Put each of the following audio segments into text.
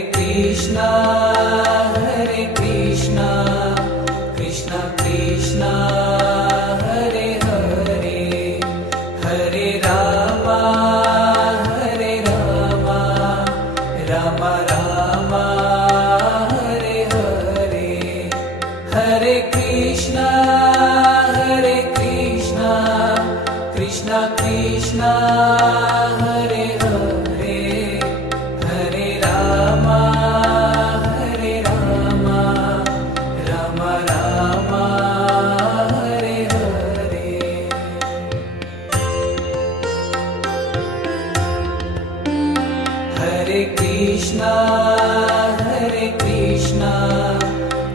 Krishna Krishna Krishna Hare Hare Hare Rama Rama Rama Hare Hare Hare Krishna Krishna Krishna Hare Hare Hare Rama Rama Rama Hare Hare Hare Krishna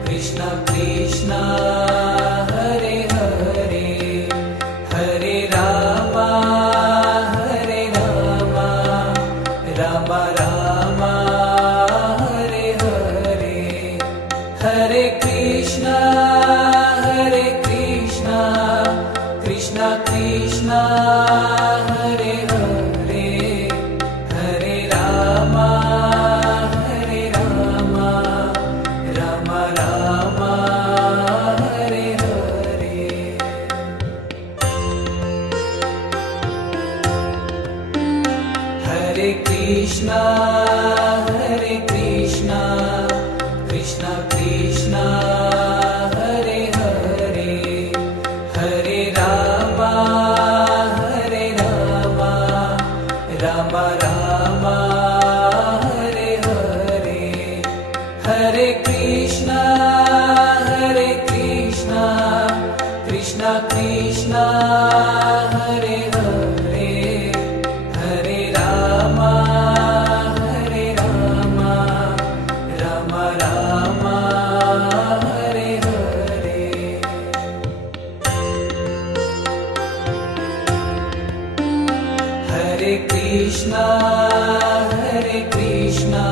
Krishna Krishna Hare Hare Hare Rama Rama Rama Hare Hare Hare Krishna Krishna Krishna Hare Hare Hare Rama Rama Rama Hare Hare Hare Krishna Krishna Krishna Hare Hare Hare Rama Rama Rama Hare Hare Hare Krishna Krishna Krishna Hare Hare Hare Rama Rama Rama Hare Hare Hare Krishna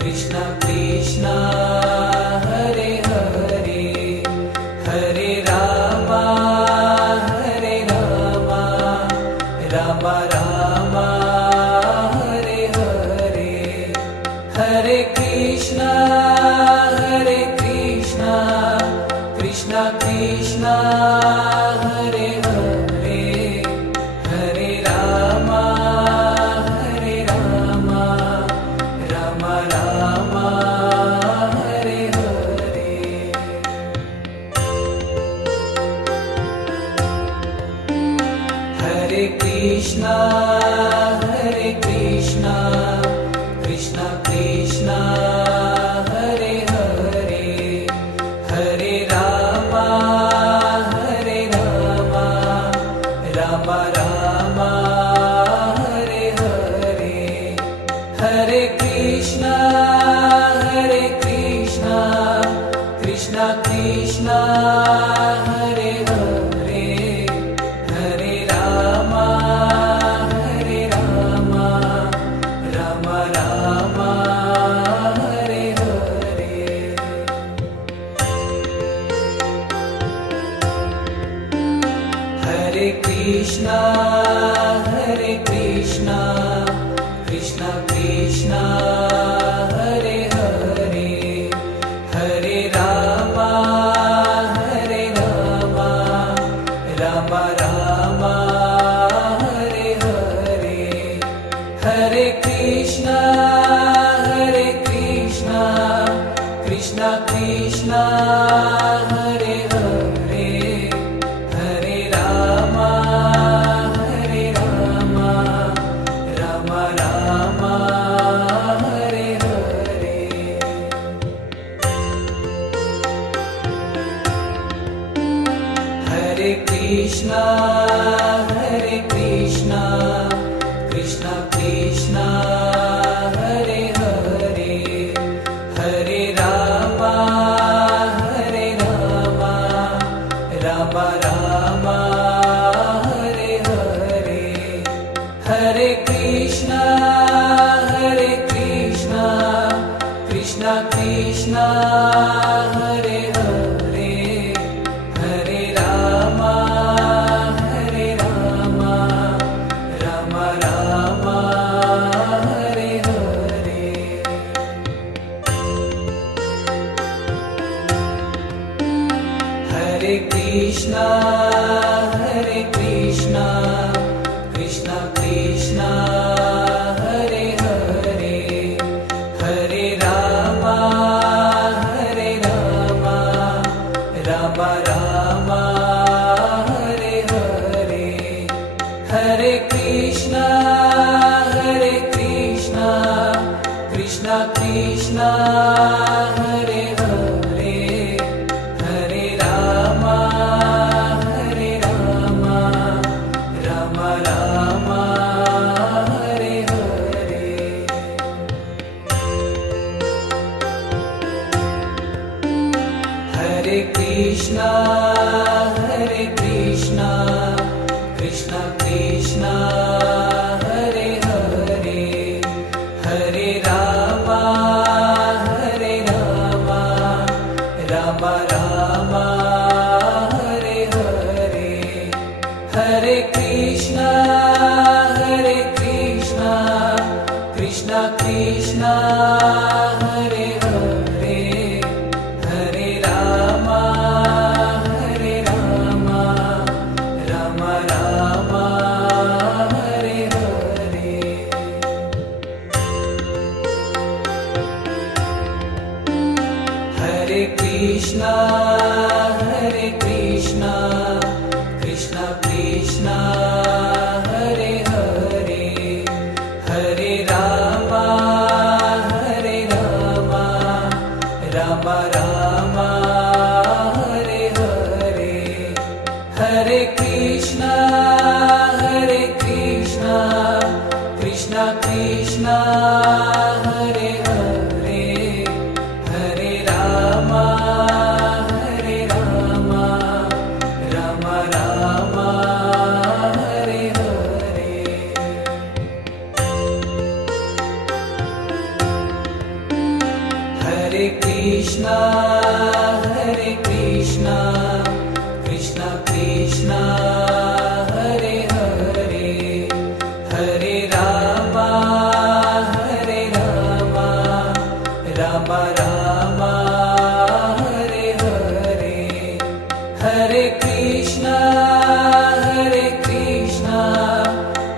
Krishna Krishna Hare Hare Hare Rama Rama Rama Hare Hare Hare Krishna Krishna Krishna Hare Hare Hare Rama Rama Rama Hare Hare Hare Krishna Krishna Krishna Hare Hare Hare Rama Rama Rama Hare Hare Hare Krishna Krishna Krishna Hare Hare Hare Rama Rama Rama Hare Hare Hare Krishna Krishna Krishna Hare Hare Hare Rama Rama Rama Hare Hare Hare Krishna Krishna Krishna Hare Hare Hare Rama Rama Rama Hare Krishna Krishna Krishna Hare Hare Hare Rama Hare Rama Rama Rama Hare Hare Hare Krishna Krishna Krishna Hare Hare Hare Rama Rama Rama Hare Hare Hare Krishna Krishna Krishna Hare Hare Hare Rama Rama Rama Hare Hare Hare Krishna Krishna Krishna Hare Hare Hare Rama Rama Rama Hare Hare Hare Krishna Krishna Krishna Hare Hare Hare Rama Rama Rama Hare Hare Hare Krishna Krishna Krishna Hare Hare Hare Rama Rama Rama Hare Hare Hare Krishna Krishna Krishna Hare Hare Hare Rama Rama Rama Hare Hare Hare Krishna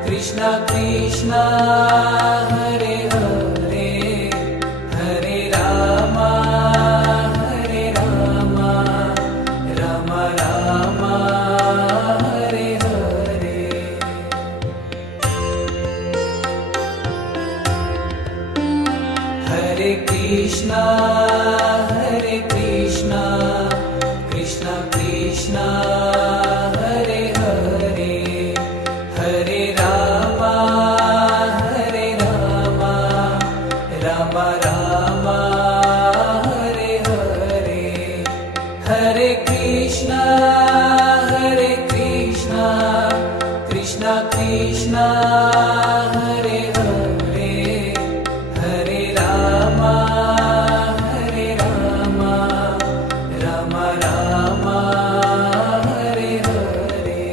Krishna Krishna Hare Hare Hare Rama Rama Rama Hare Hare Hare Krishna Krishna Krishna Hare Hare Hare Rama Rama Rama Hare Hare Hare Krishna Krishna Krishna Hare Hare Hare Rama Rama Rama Hare Hare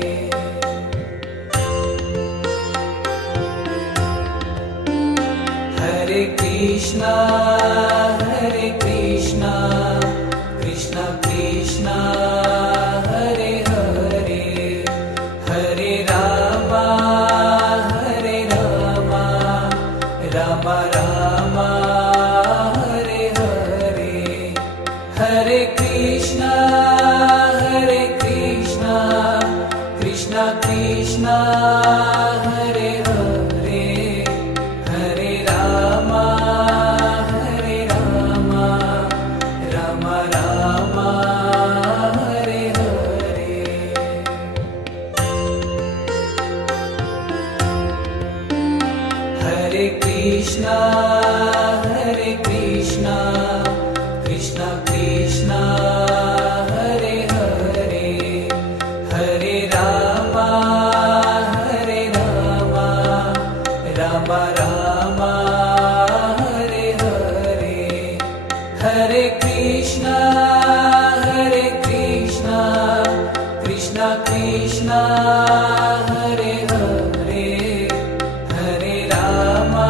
Hare Krishna Krishna Krishna Hare Hare Hare Rama Rama Rama Hare Hare Hare Krishna Krishna Krishna Hare Hare Hare Rama Rama Rama Hare Hare Hare Krishna Krishna Krishna Hare Hare Hare Rama Rama Rama Hare Hare Hare Krishna Krishna Krishna Hare Hare Hare Rama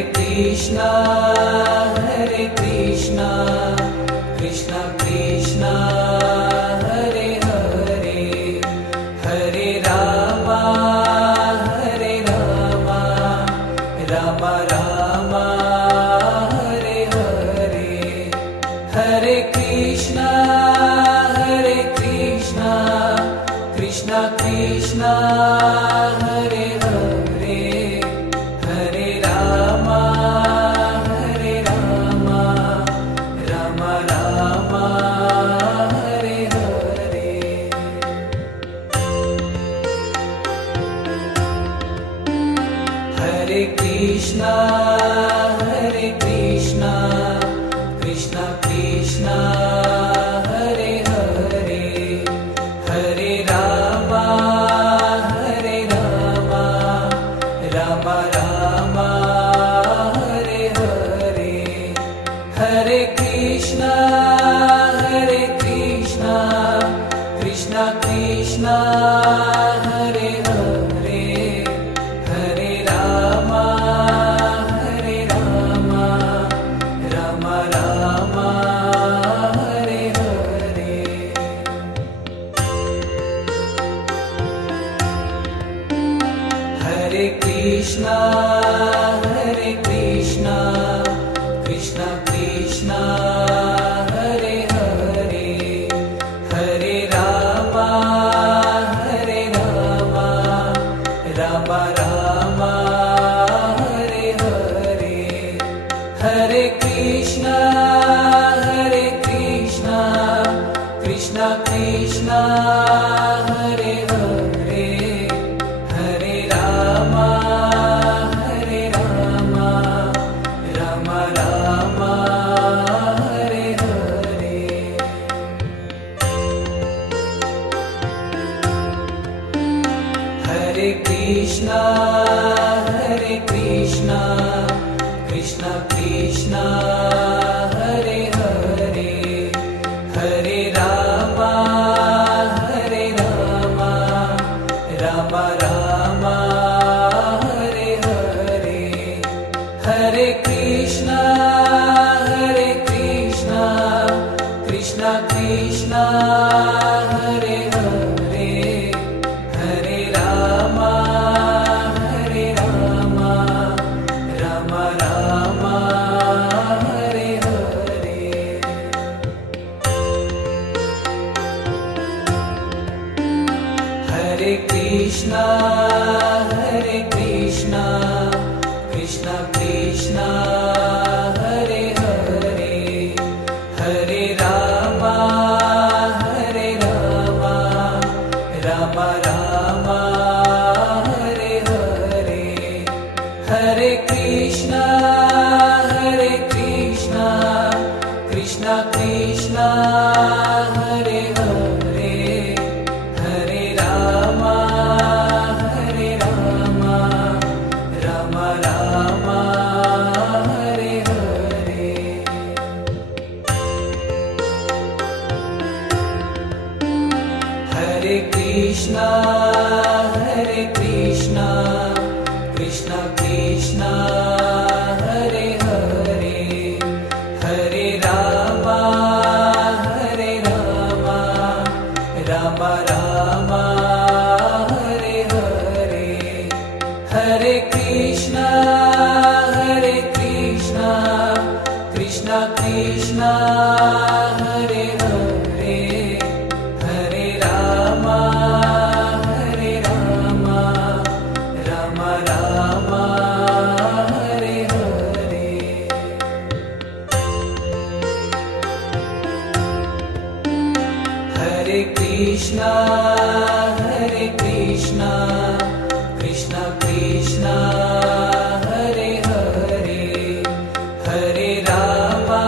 Krishna Krishna Krishna Hare Hare Hare Rama Rama Rama Hare Hare Hare Krishna Krishna Krishna Hare Hare Hare Rama Rama Rama Hare Hare Hare Krishna Krishna Krishna Hare Hare Hare Rama Rama Rama Hare Hare Hare Krishna Krishna Krishna Hare Hare Hare Rama Rama Rama Hare Hare Hare Krishna Krishna Krishna Hare Hare Hare Rama Rama Rama Hare Hare Hare Krishna Krishna Krishna Hare Hare Hare Rama Rama Rama Hare Hare Hare Krishna Krishna Krishna Hare Hare Hare Rama Rama Rama Hare Hare Hare Krishna Krishna Krishna Hare Hare Hare Rama Rama Rama Hare Hare Hare Krishna Krishna Krishna Hare Hare Hare Rama Rama Rama Hare Hare Hare Krishna Krishna Krishna Hare Hare Hare Rama Rama Rama Hare Hare Hare Krishna Krishna Krishna Hare Hare Hare Rama Rama Rama Hare Hare Hare Krishna Krishna Krishna Hare Hare Hare Rama Rama Rama Hare Hare Hare Krishna Krishna Krishna Hare Hare Hare Rama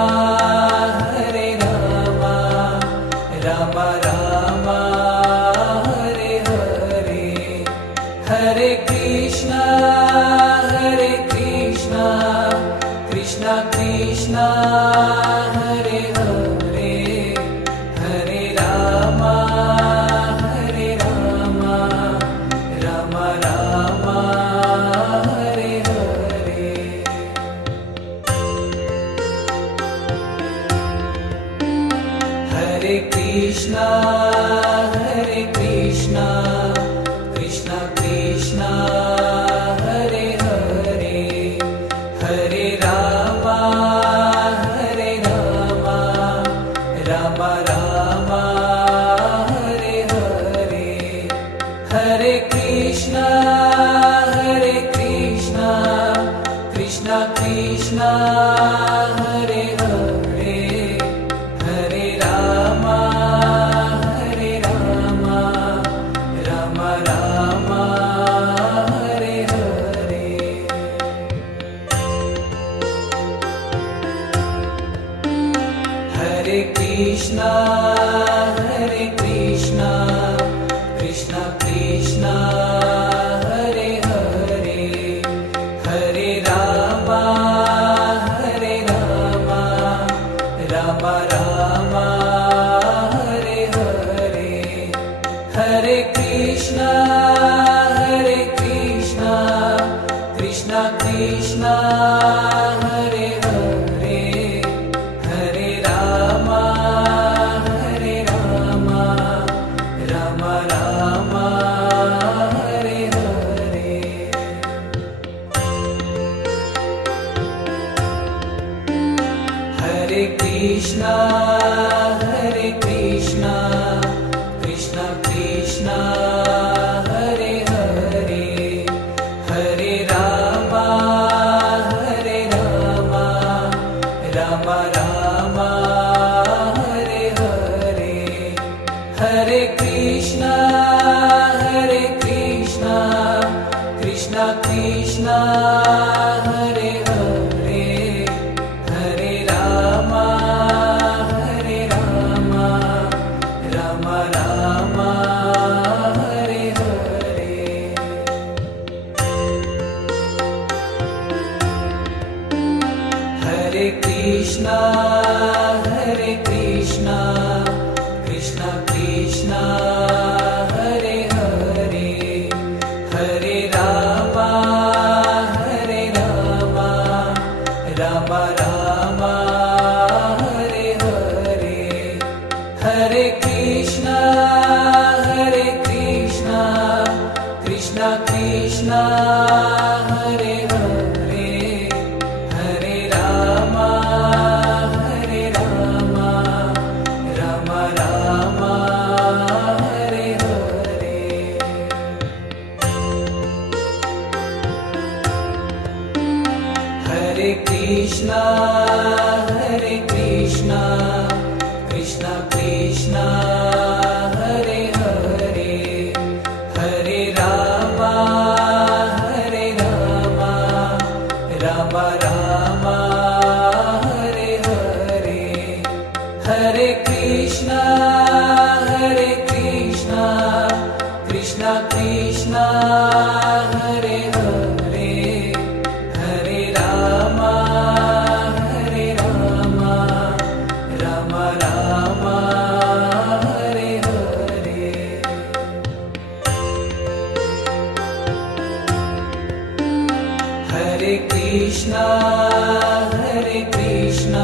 Rama Rama Hare Hare Hare Krishna Krishna Krishna Hare Hare Hare Rama Rama Rama Hare Hare Krishna Krishna Hare Hare Hare Rama Hare Rama Rama Rama Hare Hare Hare Krishna Hare Krishna Krishna Krishna Hare Hare Hare Rama Hare Rama Rama Rama Hare Hare Hare Krishna Krishna Krishna Hare Hare Hare Rama Hare Rama Rama Rama Hare Hare Hare Krishna Krishna Krishna Hare Hare Hare Rama Hare Rama Rama Rama Hare Hare Hare Krishna Krishna Krishna Hare Hare Hare Rama Hare Rama Rama Rama Hare Hare Hare Krishna Krishna Krishna Hare Hare Hare Rama Hare Rama Rama Rama Hare Hare Hare Krishna Krishna Krishna Hare Hare Hare Rama Hare Rama Rama Rama Hare Hare Hare Krishna Krishna Krishna Hare Hare Hare Rama Hare Rama Rama Rama Hare Hare Hare Krishna Krishna Krishna Hare Hare Hare Rama Hare Rama Rama Rama Hare Hare Hare Krishna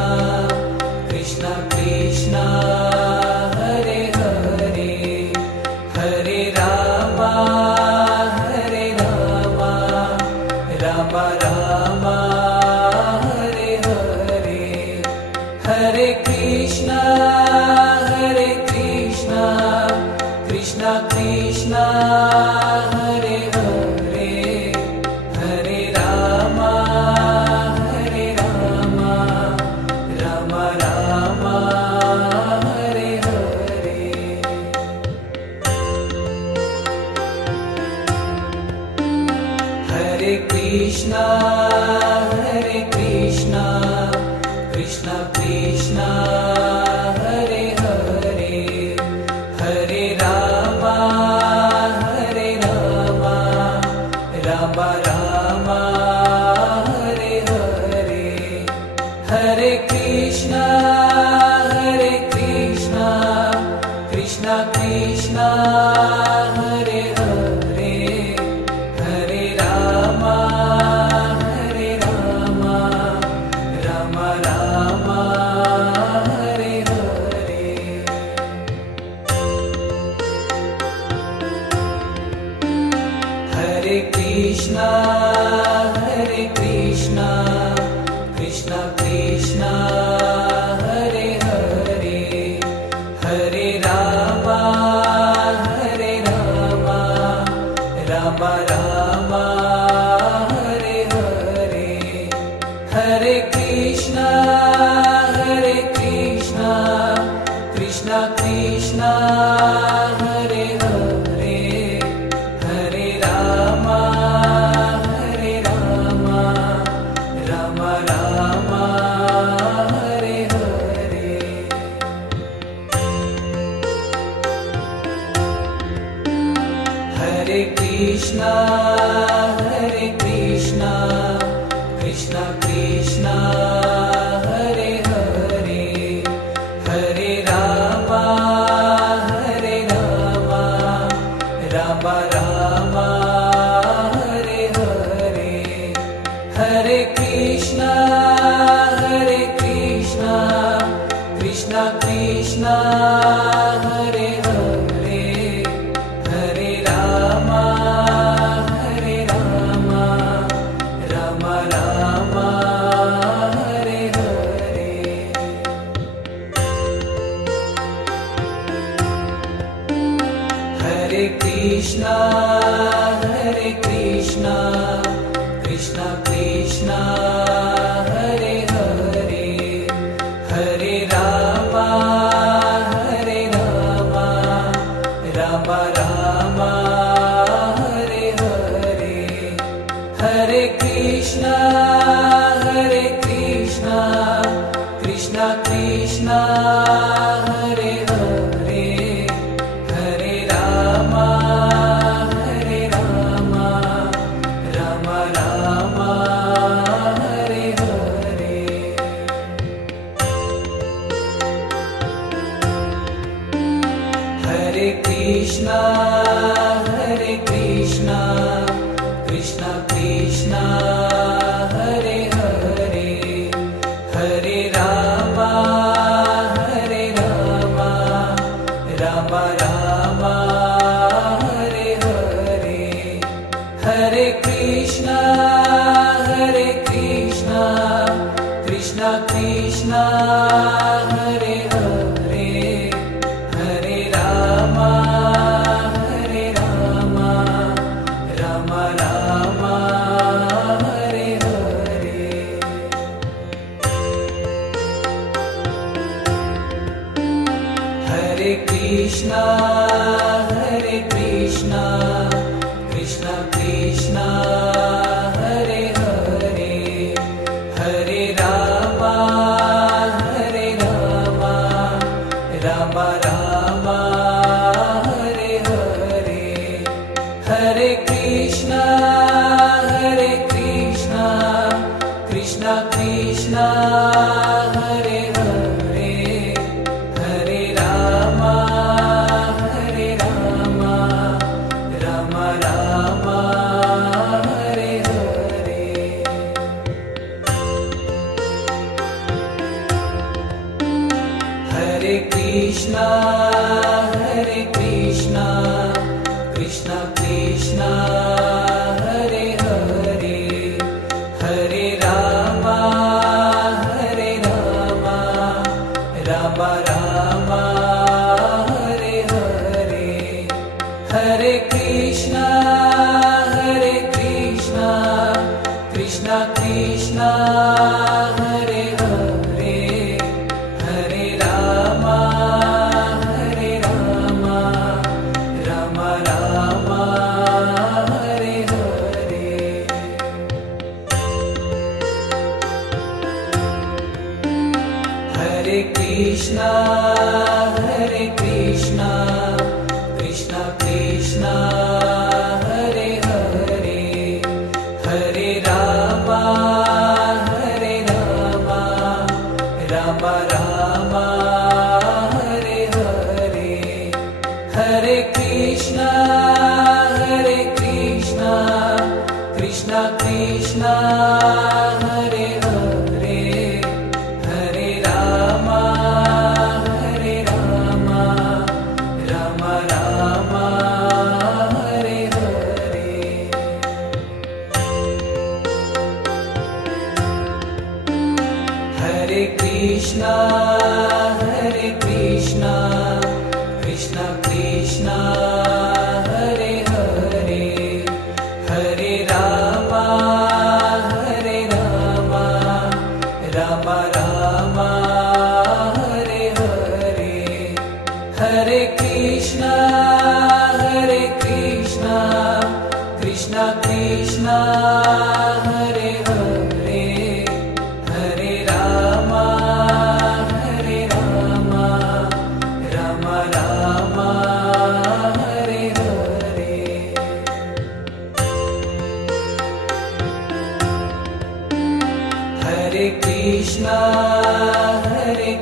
Krishna Krishna Hare Hare Hare Rama Hare Rama Rama Rama Hare Hare Hare Krishna Krishna Krishna Hare Hare Hare Rama Hare Rama Rama Rama Hare Hare Hare Krishna Krishna Krishna Hare Hare Hare Rama Hare Rama Rama Rama Hare Hare Hare Krishna Krishna Krishna Hare Hare Hare Rama Hare Rama Rama Rama Hare Krishna, Hare Krishna, Krishna Krishna, Hare Hare, Hare Rama, Hare Rama, Rama Rama, Hare Hare, Hare Krishna, Hare Krishna, Krishna Krishna, Hare Hare, Hare Rama, Hare Rama, Rama Rama, Hare Hare. Hare Krishna, Hare Krishna, Krishna Krishna, Hare Hare, Hare Rama, Hare Rama, Rama Rama, Hare Hare, Hare Krishna, Hare Krishna, Krishna Krishna, Hare Hare, Hare Rama, Hare Rama, Rama Rama, Hare Hare. Hare Krishna, Hare Krishna, Krishna Krishna, Hare Hare, Hare Rama, Hare Rama, Rama Rama, Hare Hare, Hare Krishna, Hare Krishna, Krishna Krishna, Hare Hare, Hare Rama, Hare Rama, Rama Rama, Hare Hare. Hare Krishna, Hare Krishna, Krishna Krishna, Hare Hare, Hare Rama, Hare Rama, Rama Rama, Hare Hare, Hare Krishna, Hare Krishna, Krishna Krishna, Hare Hare, Hare Rama, Hare Rama, Rama Rama, Hare Hare. Hare Krishna, Hare Krishna, Krishna Krishna, Hare Hare, Hare Rama, Hare Rama, Rama Rama, Hare Hare, Hare Krishna, Hare Krishna, Krishna Krishna, Hare Hare, Hare Rama, Hare Rama, Rama Rama, Hare Hare. Hare Krishna, Hare Krishna, Krishna Krishna, Hare Hare, Hare Rama, Hare Rama, Rama Rama, Hare Hare, Hare Krishna, Hare Krishna, Krishna Krishna, Hare Hare, Hare Rama, Hare Rama, Rama Rama, Hare Hare. Hare Krishna, Hare Krishna, Krishna Krishna, Hare Hare, Hare Rama, Hare Rama, Rama Rama, Hare Hare, Hare Krishna, Hare Krishna, Krishna Krishna, Hare Hare, Hare Rama, Hare Rama, Hare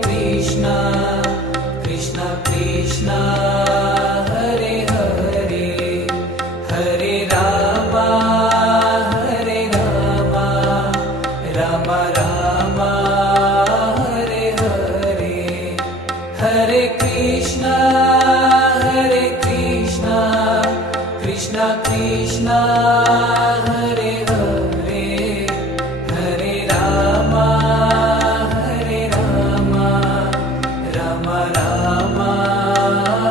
Krishna, Krishna Krishna, Hare Hare, Hare Rama, Rama Rama, Hare Hare, Hare Krishna, Krishna Krishna, Hare Hare, Hare Rama, Rama Rama,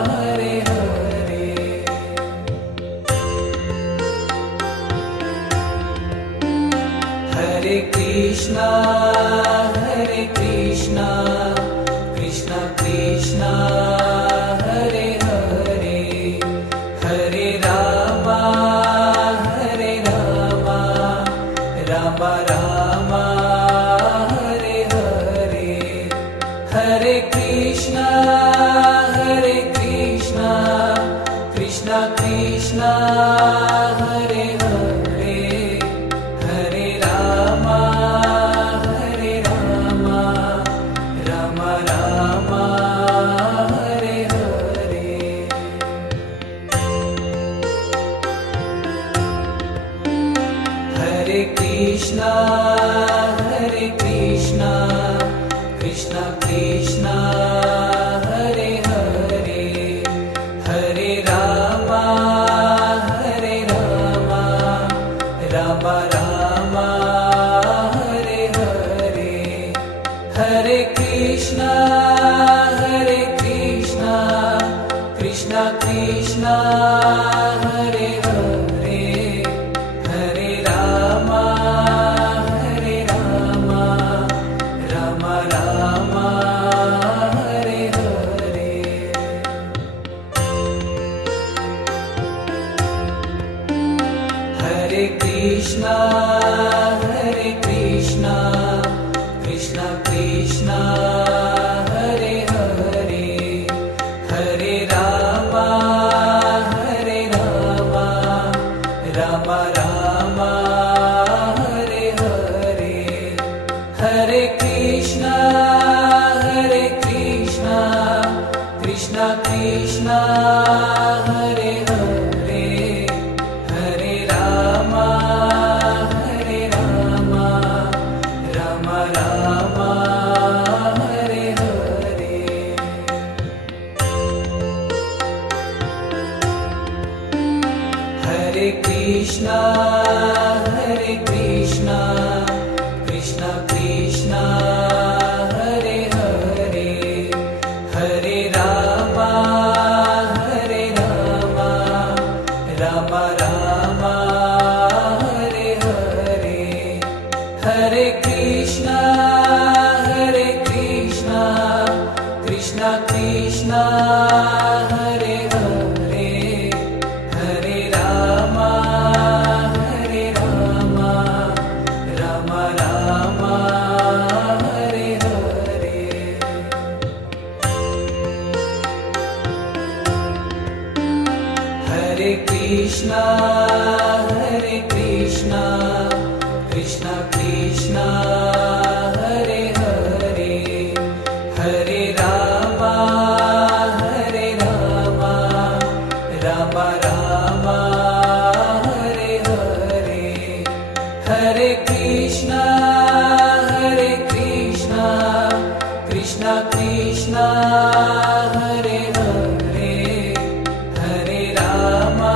Hare Hare. Hare Krishna, Krishna Krishna, Hare Hare, Hare Rama, Rama Rama, Hare Hare, Hare Krishna, Krishna Krishna, Hare Hare, Hare Rama, Rama Rama, Hare Hare. Hare Krishna, Krishna Krishna, Hare Hare, Hare Rama, Rama Rama, Hare Hare, Hare Krishna, Krishna Krishna, Hare Hare, Hare Rama, Rama Rama, Hare Hare. Hare Krishna, Krishna Krishna, Hare Hare, Hare Rama, Rama Rama, Hare Hare, Hare Krishna, Krishna Krishna, Hare Hare, Hare Rama, Rama Rama, Hare Hare. Hare Krishna, Krishna Krishna, Hare Hare, Hare Rama, Rama Rama, Hare Hare, Hare Krishna, Krishna Krishna, Hare Hare, Hare Rama, Rama Rama, Hare Hare. Hare Krishna, Krishna Krishna, Hare Hare, Hare Rama, Rama Rama, Hare Hare, Hare Krishna, Krishna Krishna, Hare Hare, Hare Rama,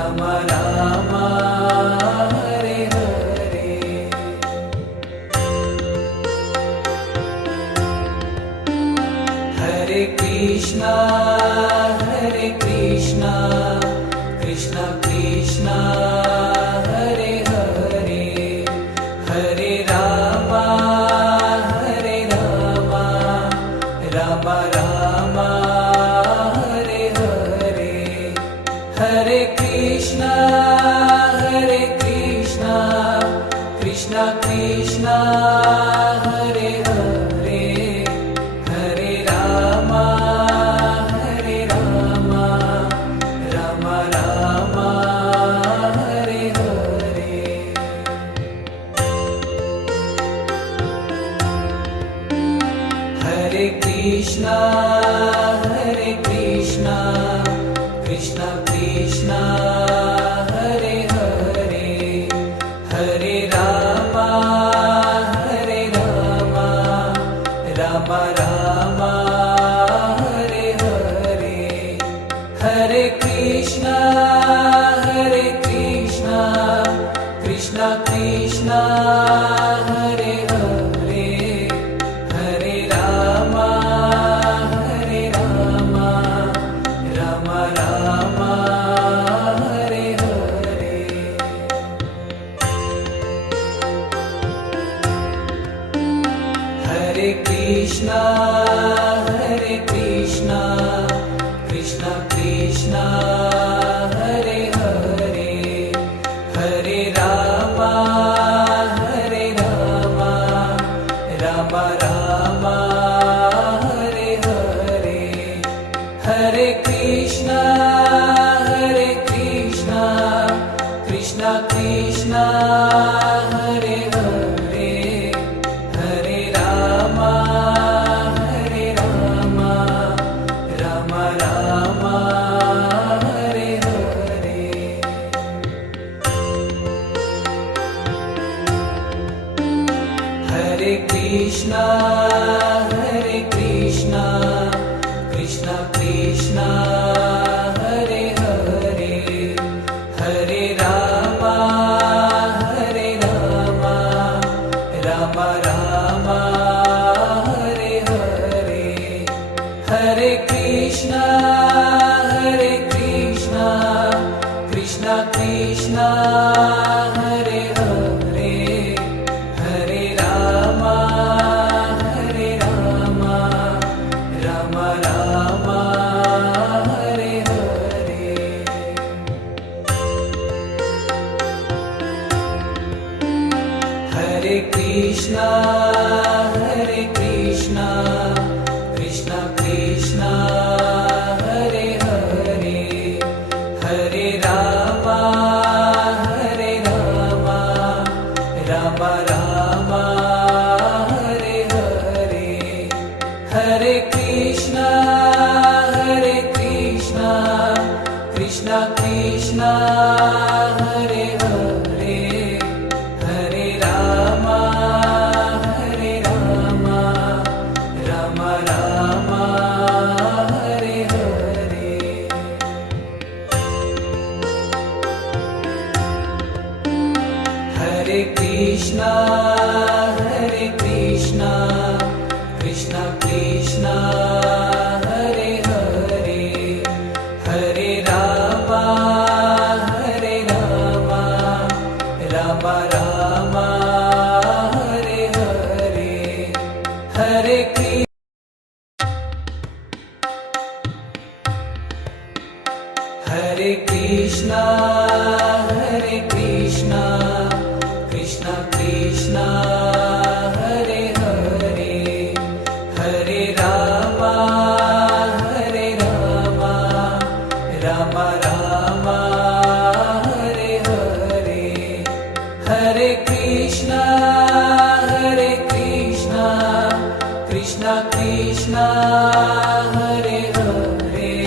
Rama Rama, Hare Hare. Hare Krishna, Krishna Krishna, Hare Hare, Hare Rama, Rama Rama, Hare Hare, Hare Krishna, Krishna Krishna, Hare Hare, Hare Rama, Rama Rama, Hare Hare. Krishna Krishna Hare Hare Hare Rama Hare Rama Rama Rama Hare Hare Hare Krishna Hare Krishna Krishna Krishna Hare Hare Hare Rama Hare Rama Rama Rama Hare Hare Hare Krishna Krishna Krishna Hare Hare Hare Rama Hare Rama Rama Rama Hare Hare Hare Krishna Krishna Krishna Hare Hare Hare Rama Hare Rama Rama Rama Hare Hare Hare Krishna Krishna Krishna Hare Hare Hare Rama Hare Rama Rama Rama Hare Hare Hare Krishna Krishna Krishna Hare Hare Hare Rama Hare Rama Rama Rama Hare Hare Hare Krishna Krishna Krishna Hare Hare Hare Rama Hare Rama Rama Rama Hare Hare Hare Krishna Krishna Krishna Hare Hare Hare Rama Hare Rama Rama Rama Hare Hare Hare Krishna Hare Krishna Krishna Hare Hare Hare Rama Hare Rama Rama Rama Hare Hare Hare Krishna Krishna Hare Hare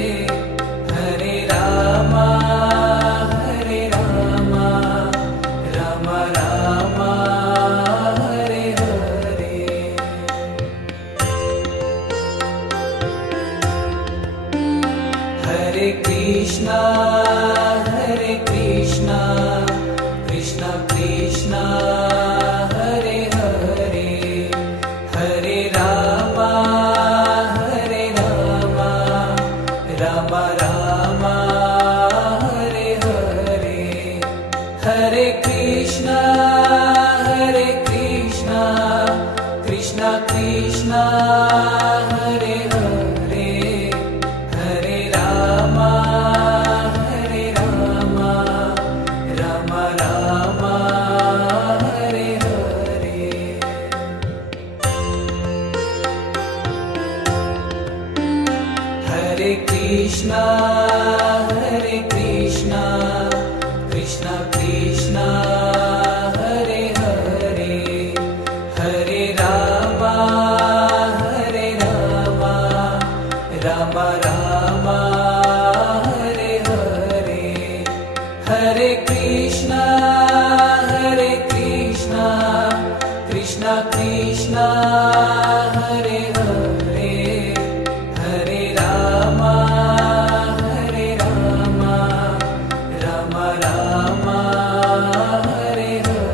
Hare Rama Hare Rama Rama Rama Hare Hare Hare Krishna Krishna Krishna Hare Hare Hare Rama Hare Rama Rama Rama Hare Hare Hare Krishna Krishna Hare Hare Hare Rama Hare Rama Rama Rama Hare Hare Hare Krishna Krishna Hare Hare Hare Rama Hare Rama Rama Rama Hare Hare Hare Krishna Krishna Hare Hare Hare Rama Hare Rama Rama Rama Hare Hare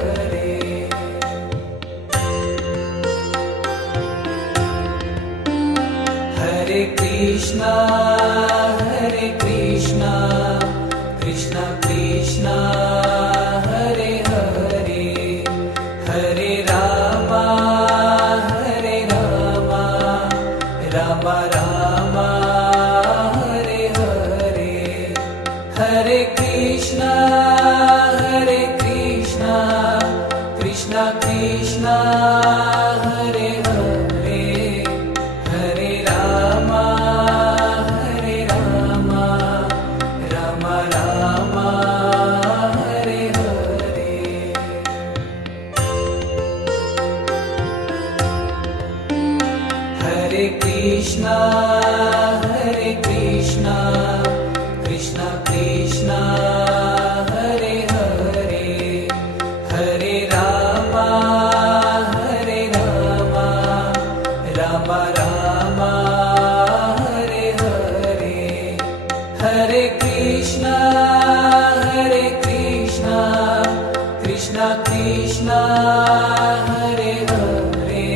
Krishna Hare Hare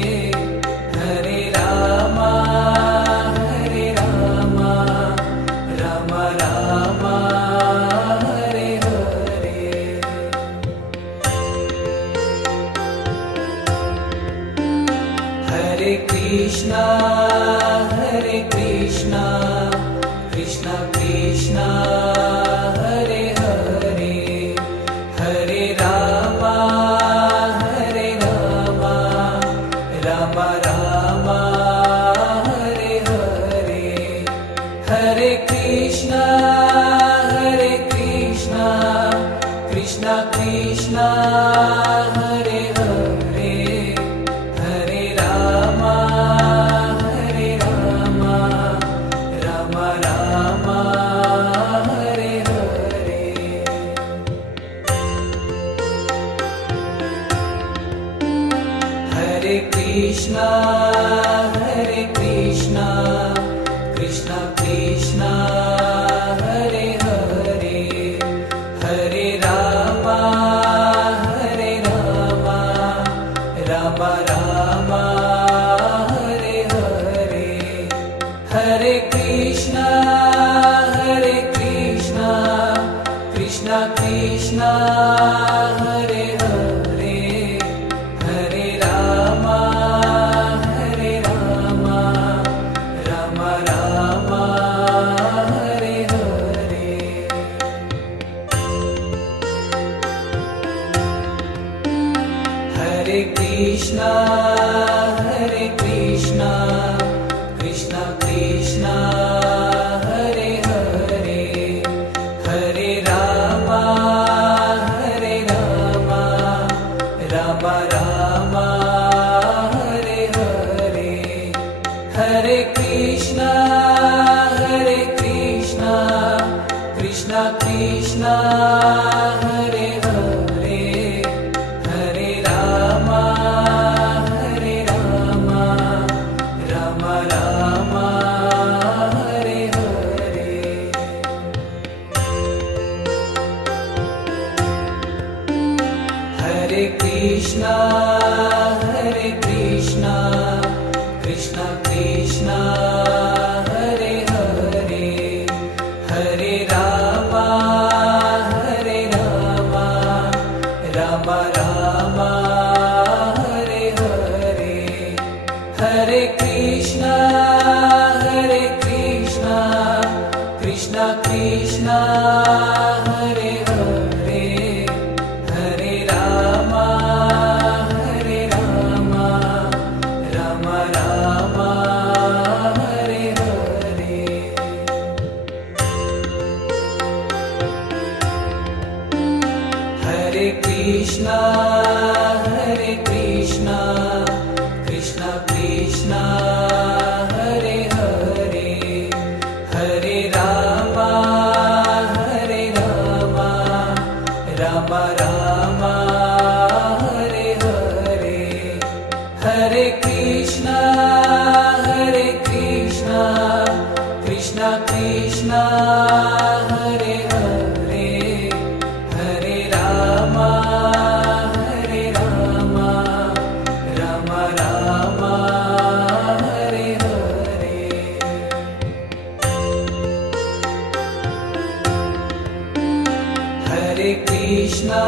Hare Rama Hare Rama Rama Rama Hare Hare Hare Krishna Krishna Krishna Hare Hare Hare Rama Hare Rama Rama Rama Hare Hare Hare Krishna Krishna Krishna Hare Hare Hare Rama Hare Rama Rama Rama Hare Hare Hare Krishna Krishna Krishna Hare Hare Hare Rama Hare Rama Rama Rama Hare Hare Hare Krishna Krishna Krishna Hare Hare Hare Rama Hare Rama Rama Rama Hare Hare Hare Krishna Krishna Krishna Hare Hare Hare Rama Hare Rama Rama Rama Hare Hare Hare Krishna Krishna Krishna Hare Hare Hare Rama Hare Rama Rama Rama Hare Hare Hare Krishna Krishna Krishna Hare Hare Hare Rama Hare Rama Rama Rama Hare Hare Hare Krishna Krishna Krishna Hare Hare Hare Rama Hare Rama Rama Rama Hare Hare Hare Krishna Krishna Krishna Hare Hare Hare Rama Hare Rama Rama Rama Hare Hare Hare Krishna Krishna Krishna Hare Hare Hare Rama Hare Rama Rama Rama Hare Hare Hare Krishna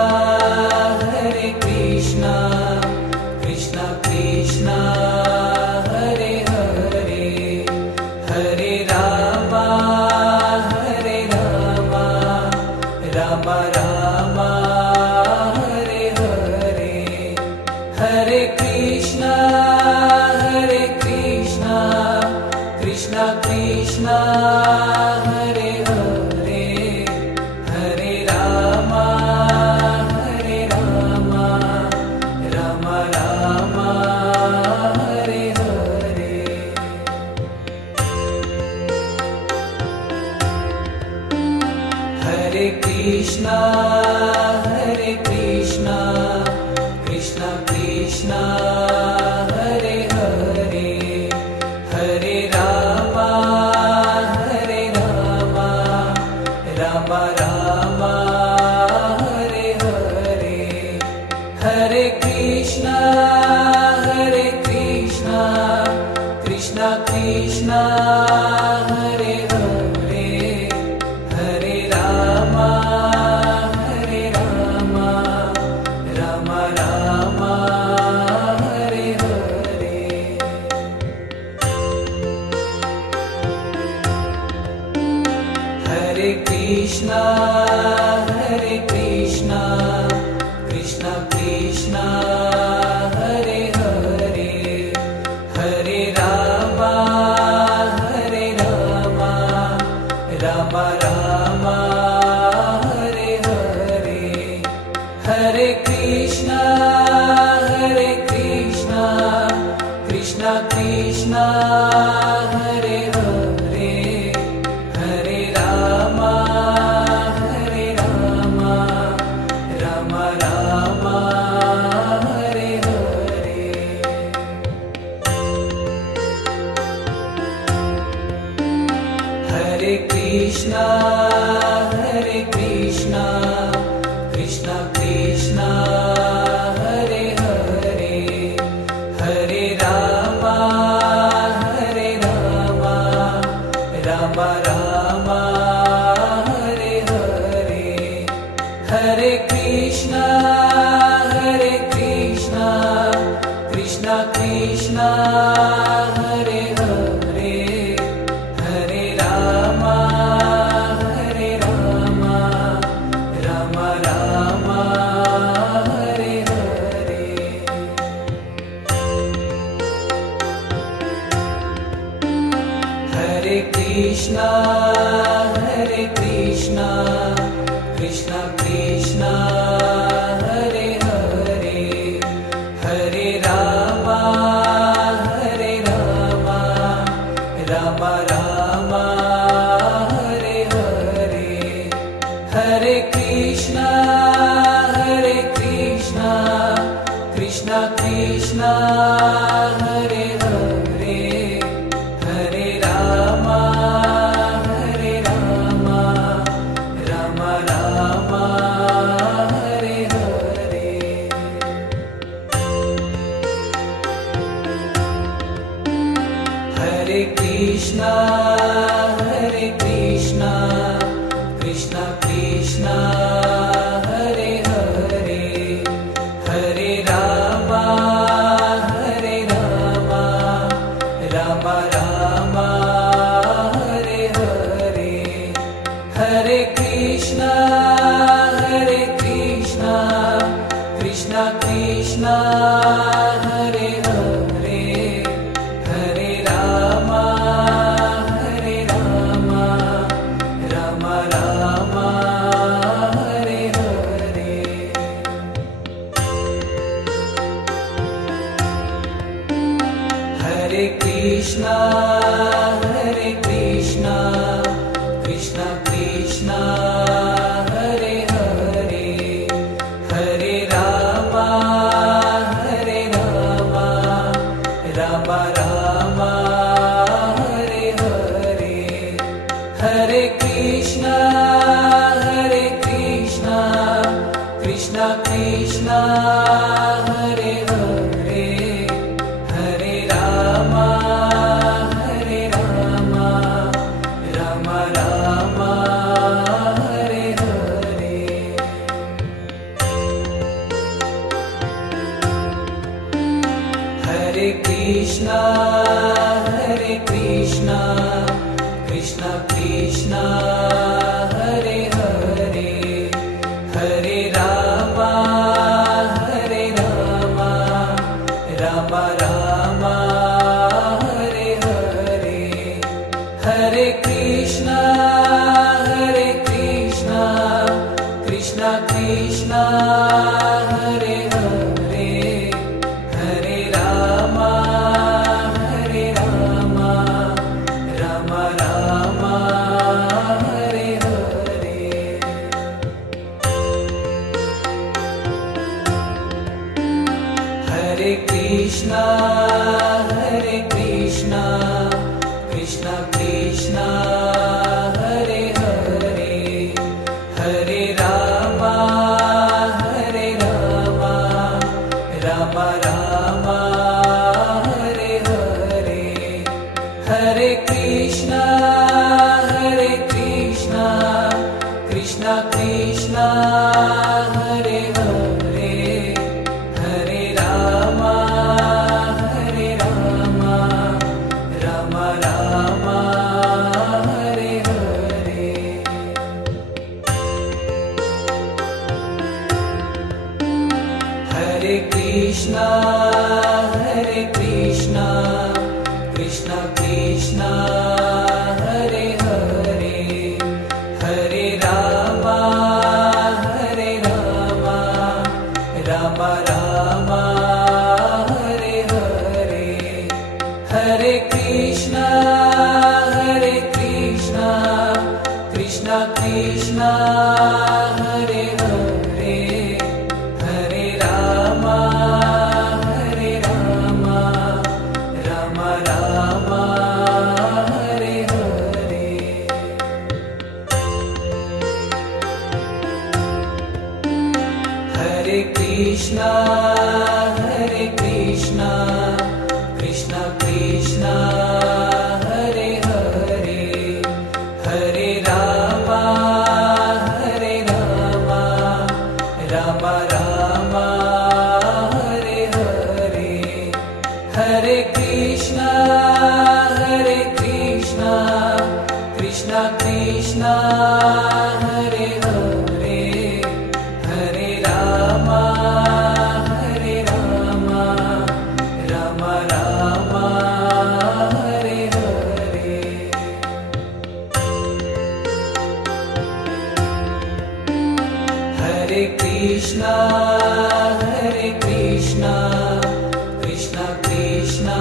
Hare Krishna, Krishna Krishna, Hare Hare, Hare Rama, Rama Rama, Hare Hare. Hare Krishna, Krishna Krishna, Hare Hare, Hare Rama, Rama Rama, Hare Hare. Hare Krishna, Krishna Krishna, Hare Hare, Hare Rama, Rama Rama, Hare Hare. Hare Krishna, Krishna Krishna, Hare Hare, Hare Rama, Rama Rama, Hare Hare. Hare Krishna, Krishna Krishna, Hare Hare, Hare Rama, Rama Rama, Hare Hare. Hare Krishna, Krishna Krishna, Hare Hare, Hare Rama, Rama Rama, Hare Hare. Hare Krishna, Krishna Krishna, Hare Hare, Hare Rama, Rama Rama, Hare Hare. Hare Krishna, Krishna Krishna, Hare Hare, Hare Rama, Rama Rama, Hare Hare. Hare Krishna, Krishna Krishna, Hare Hare, Hare Rama, Rama Rama, Hare Hare. Hare Krishna, Krishna Krishna, Hare Hare, Hare Rama, Rama Rama, Hare Hare. Hare Krishna, Krishna Krishna, Hare Hare, Hare Rama, Rama Rama, Hare Hare. Hare Krishna, Krishna Krishna, Hare Hare, Hare Rama, Rama Rama, Hare Hare. Hare Krishna, Krishna Krishna, Hare Hare, Hare Rama, Rama Rama, Hare Hare. Hare Krishna, Krishna Krishna, Hare Hare, Hare Rama, Krishna Hare Krishna Krishna Krishna Hare Hare Hare Rama Hare Rama Rama Rama Hare Hare Hare Krishna Krishna Krishna Hare Hare Hare Rama Rama Rama Hare Hare Hare Krishna Krishna Krishna Hare Hare Hare Rama Rama Rama Hare Hare Hare Krishna Krishna Krishna Hare Hare Hare Rama Rama Rama Hare Hare Hare Krishna Krishna Krishna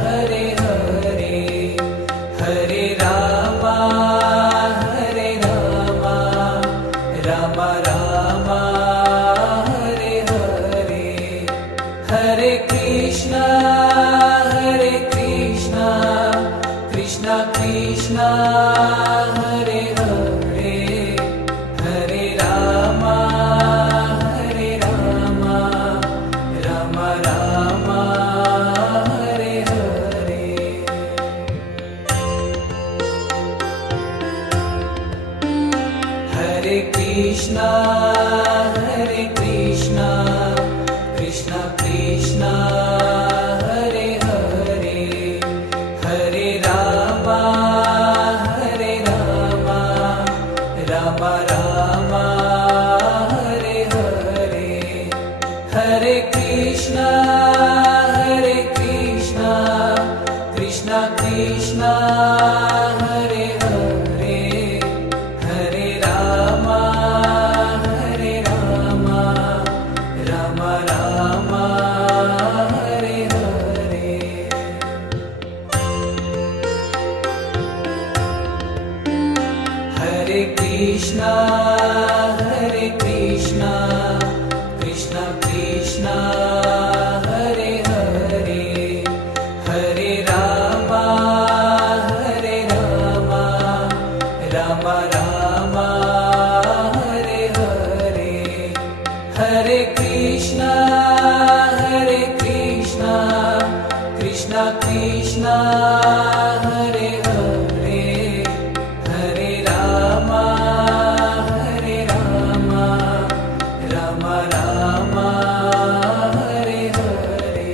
Hare Hare Hare Rama Rama Rama Hare Hare Hare Krishna Krishna Krishna Hare Hare Hare Rama Rama Rama Hare Hare Hare Krishna Krishna Krishna Hare Hare Hare Rama Rama Rama Hare Hare Hare Krishna Krishna Krishna Hare Hare Hare Rama Rama Rama Hare Hare Hare Krishna Krishna Krishna Hare Hare Hare Rama Rama Rama Hare Hare Hare Krishna Krishna Krishna Hare Hare Hare Rama Rama Rama Hare Hare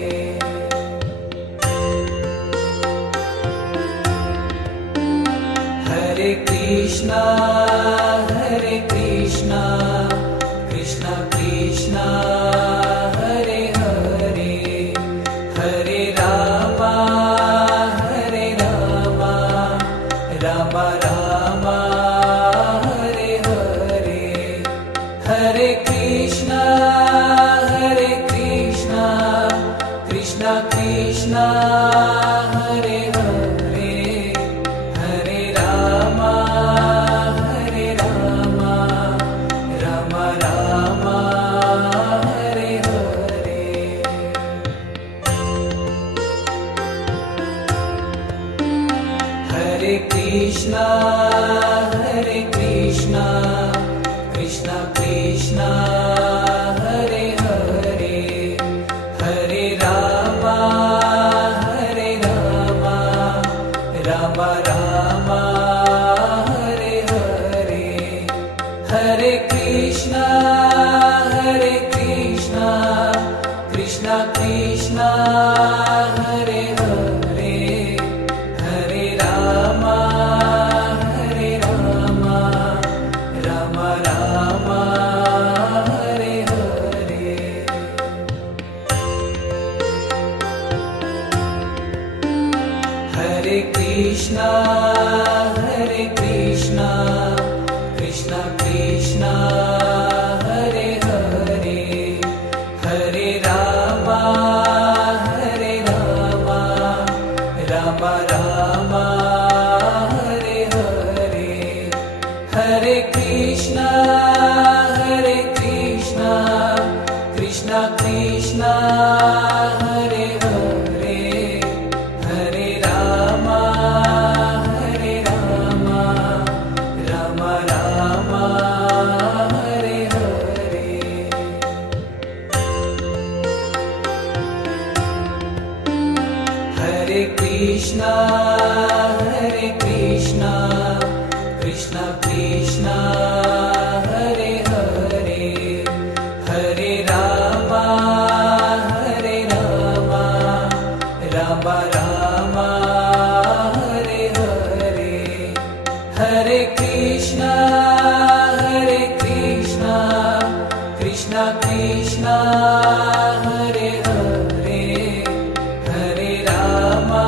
Hare Krishna Krishna Krishna Hare Hare Hare Rama Rama Rama Hare Hare Hare Krishna Krishna Krishna Hare Hare Hare Rama Rama Rama Hare Hare Hare Krishna Krishna Krishna Hare Hare Hare Rama Krishna Hare Krishna Krishna Krishna Hare Hare Hare Rama Hare Rama Rama Rama Hare Hare Hare Krishna Krishna Krishna Hare Hare Hare Rama Rama Rama Hare Hare Hare Krishna Krishna Krishna Hare Hare Hare Rama Rama Rama Hare Hare Hare Krishna Krishna Krishna Hare Hare Hare Rama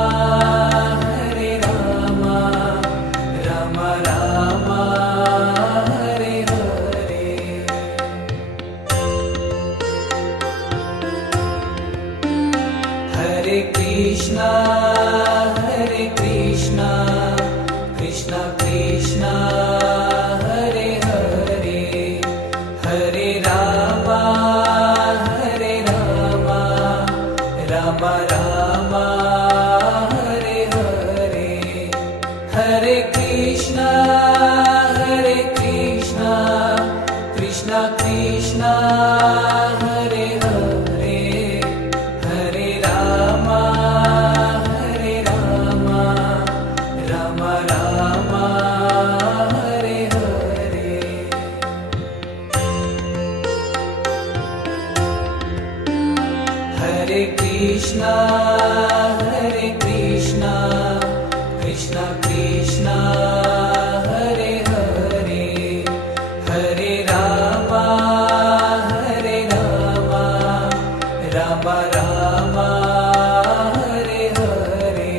Rama Rama Hare Hare Hare Krishna Krishna Krishna Hare Hare Hare Rama Rama Rama Hare Hare Hare Krishna Krishna Krishna Hare Hare Hare Rama Rama Rama Hare Hare Hare Krishna Krishna Krishna Hare Hare Hare Rama Rama Rama Hare Hare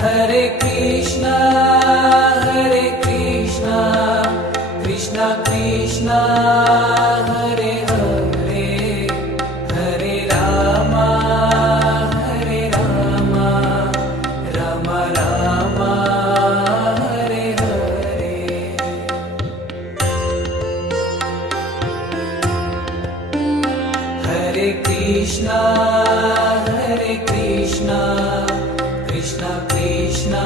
Hare Krishna Krishna Krishna Hare Hare Hare Rama Rama Rama Hare Hare Hare Krishna Krishna Krishna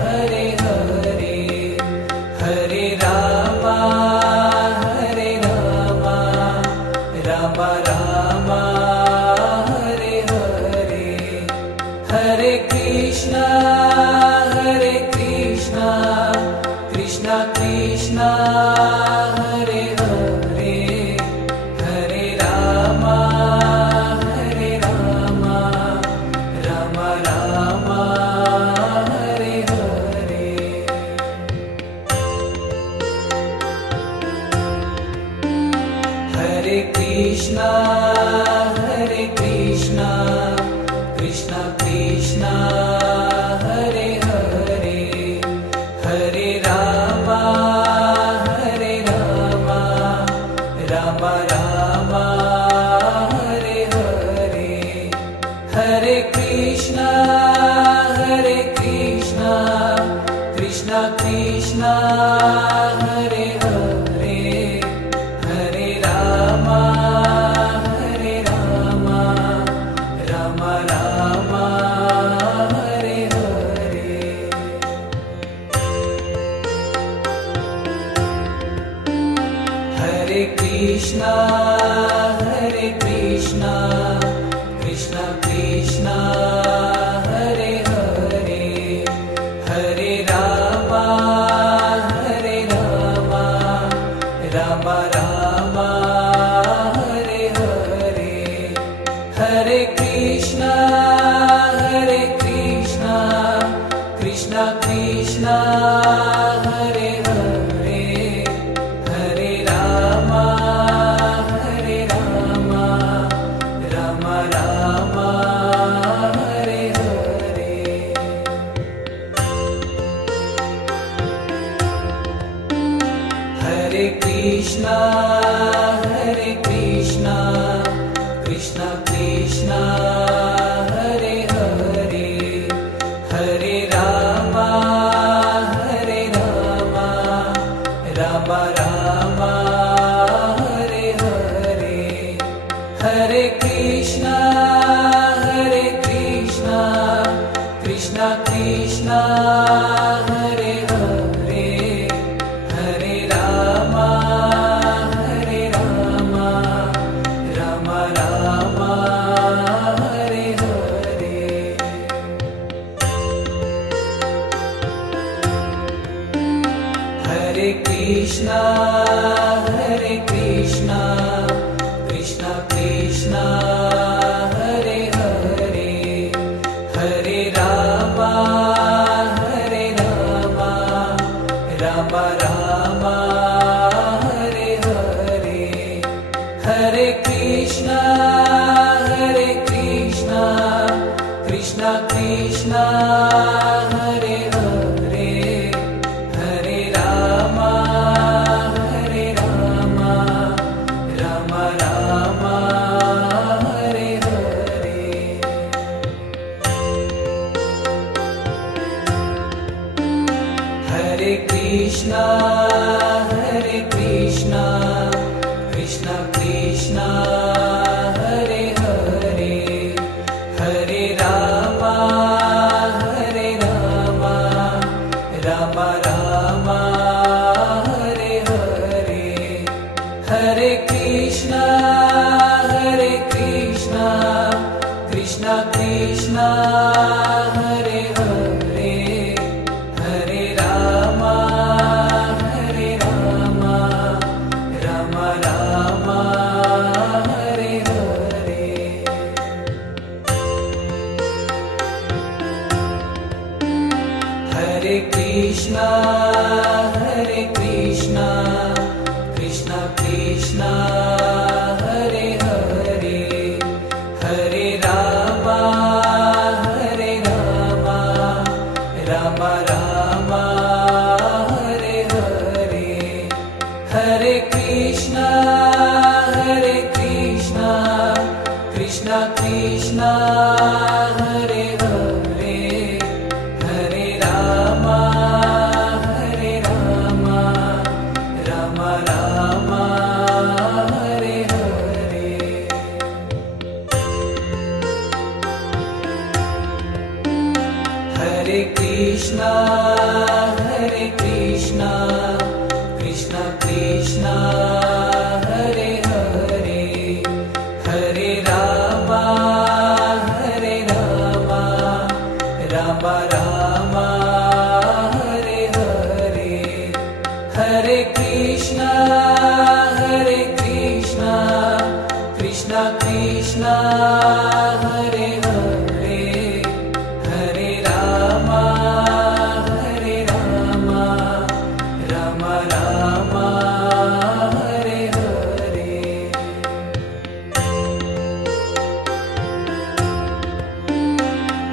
Hare Hare Hare Rama Rama Rama Hare Hare Hare Krishna Krishna Krishna Hare Hare Hare Rama Rama Rama Hare Hare Hare Krishna Krishna Krishna Hare Hare Hare Rama Rama Rama Hare Hare Hare Krishna Krishna Krishna Hare Hare Hare Rama Rama Hare Krishna, Krishna Krishna, Hare Hare, Hare Rama, Rama Rama, Hare Hare. Hare Krishna, Krishna Krishna, Hare Hare, Hare Rama, Rama Rama, Hare Hare. Hare Krishna, Krishna Krishna, Hare Hare, Hare Rama, Rama Rama, Hare Hare. Hare Krishna, Krishna Krishna, Hare Hare, Hare Rama, Rama Rama, Hare Hare. Hare Krishna, Krishna Krishna, Hare Hare, Hare Rama, Rama Rama, Hare Hare. Hare Krishna, Krishna Krishna, Hare Hare, Hare Rama, Rama Rama, Hare Hare. Hare Krishna, Krishna Krishna, Hare Hare, Hare Rama, Rama Rama, Hare Hare. Hare Krishna, Krishna Krishna, Hare Hare, Hare Rama, Rama Rama, Hare Hare. Hare Krishna, Krishna Krishna, Hare Hare, Hare Rama, Rama Rama, Hare Hare.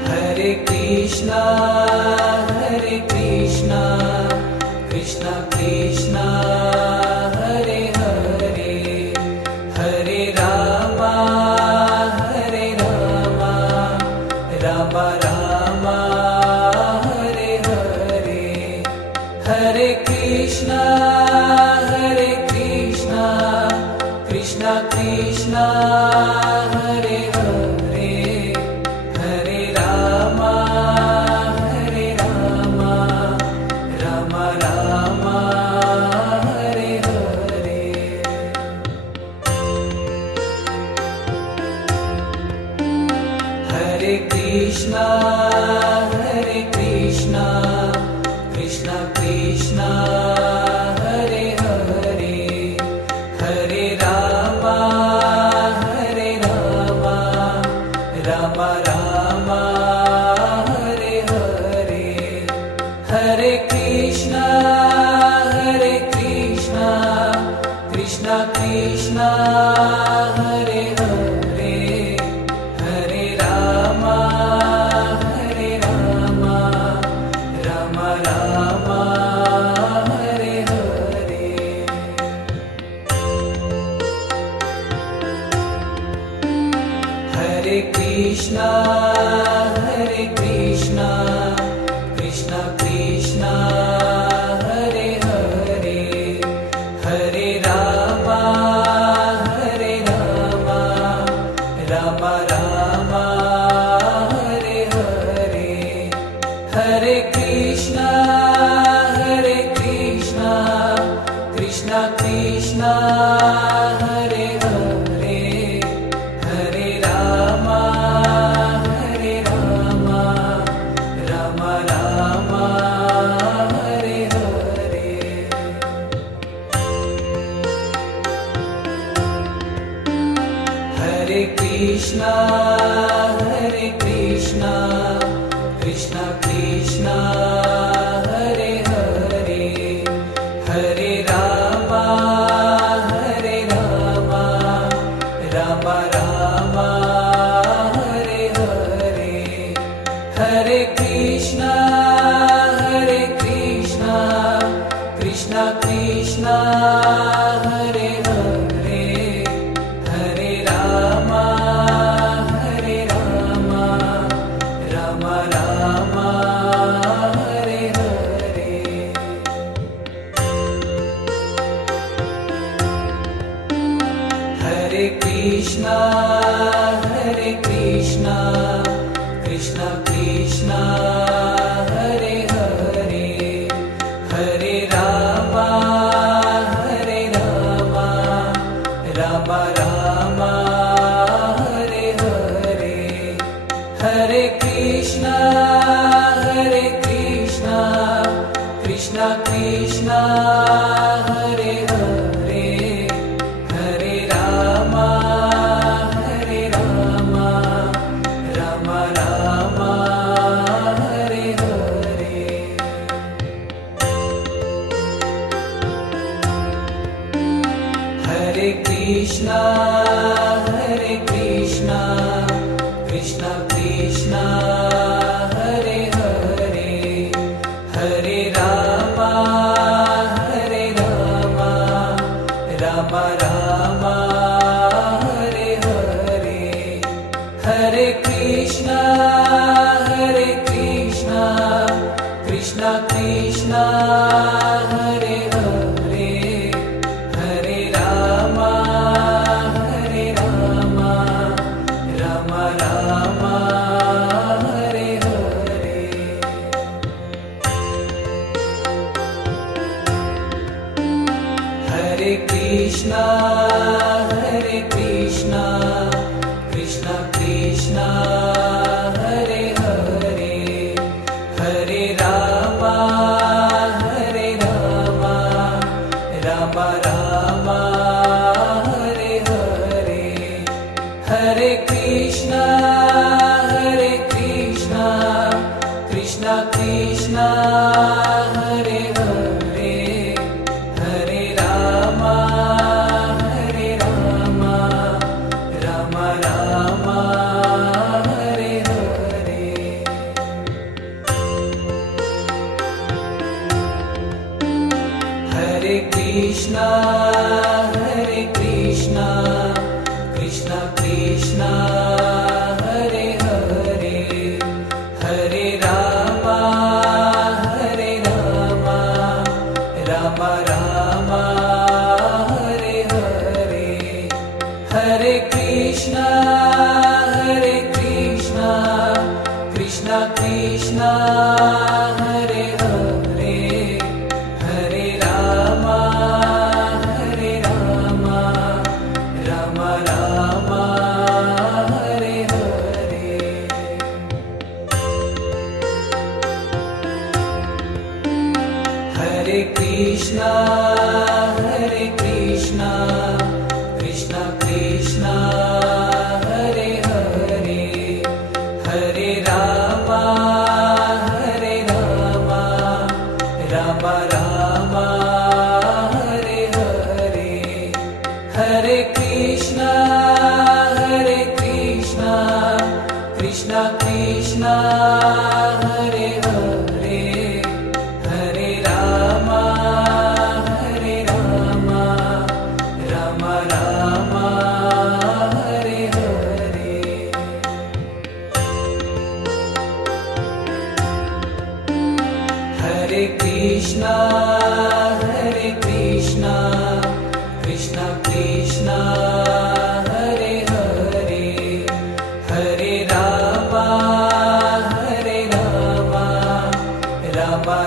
Hare Krishna, Krishna Krishna, Hare Hare, Hare Rama, Rama Rama, Hare Hare. Hare Krishna, Krishna Krishna, Hare Hare, Hare Rama, Rama Rama, Hare Hare. Hare Krishna, Krishna Krishna, Hare Hare, Hare Rama, Rama Rama, Hare Hare. Hare Krishna, Krishna Krishna, Hare Hare, Hare Rama, Rama Rama, Hare Hare. Hare Krishna, Krishna Krishna, Hare Hare, Hare Rama, Krishna Krishna Krishna Hare Hare Hare Rama Rama Rama Hare Hare Hare Krishna Krishna Krishna Hare Hare Hare Rama Rama Rama Hare Hare Hare Krishna Krishna Krishna Hare Hare Hare Rama Rama Rama Hare Hare Hare Krishna Krishna Krishna Hare Hare Hare Rama Rama Rama Hare Hare Hare Krishna Krishna Krishna Hare Hare Hare Rama Rama Rama Hare Hare Hare Krishna Krishna Hare Hare Hare Rama Rama Rama Hare Hare Hare Krishna Krishna Hare Hare Hare Rama Rama Rama Hare Hare Hare Krishna Krishna Hare Hare Hare Rama Rama Rama Hare Hare Hare Krishna Krishna Hare Hare Hare Rama Rama Rama Hare Hare Hare Krishna Krishna Hare Hare Hare Rama Rama Rama Hare Hare Hare Krishna Krishna Hare Hare Hare Rama Rama Rama Hare Hare Hare Krishna Krishna Hare Hare Hare Rama Rama Rama Hare Hare Hare Krishna Krishna Hare Hare Hare Rama Rama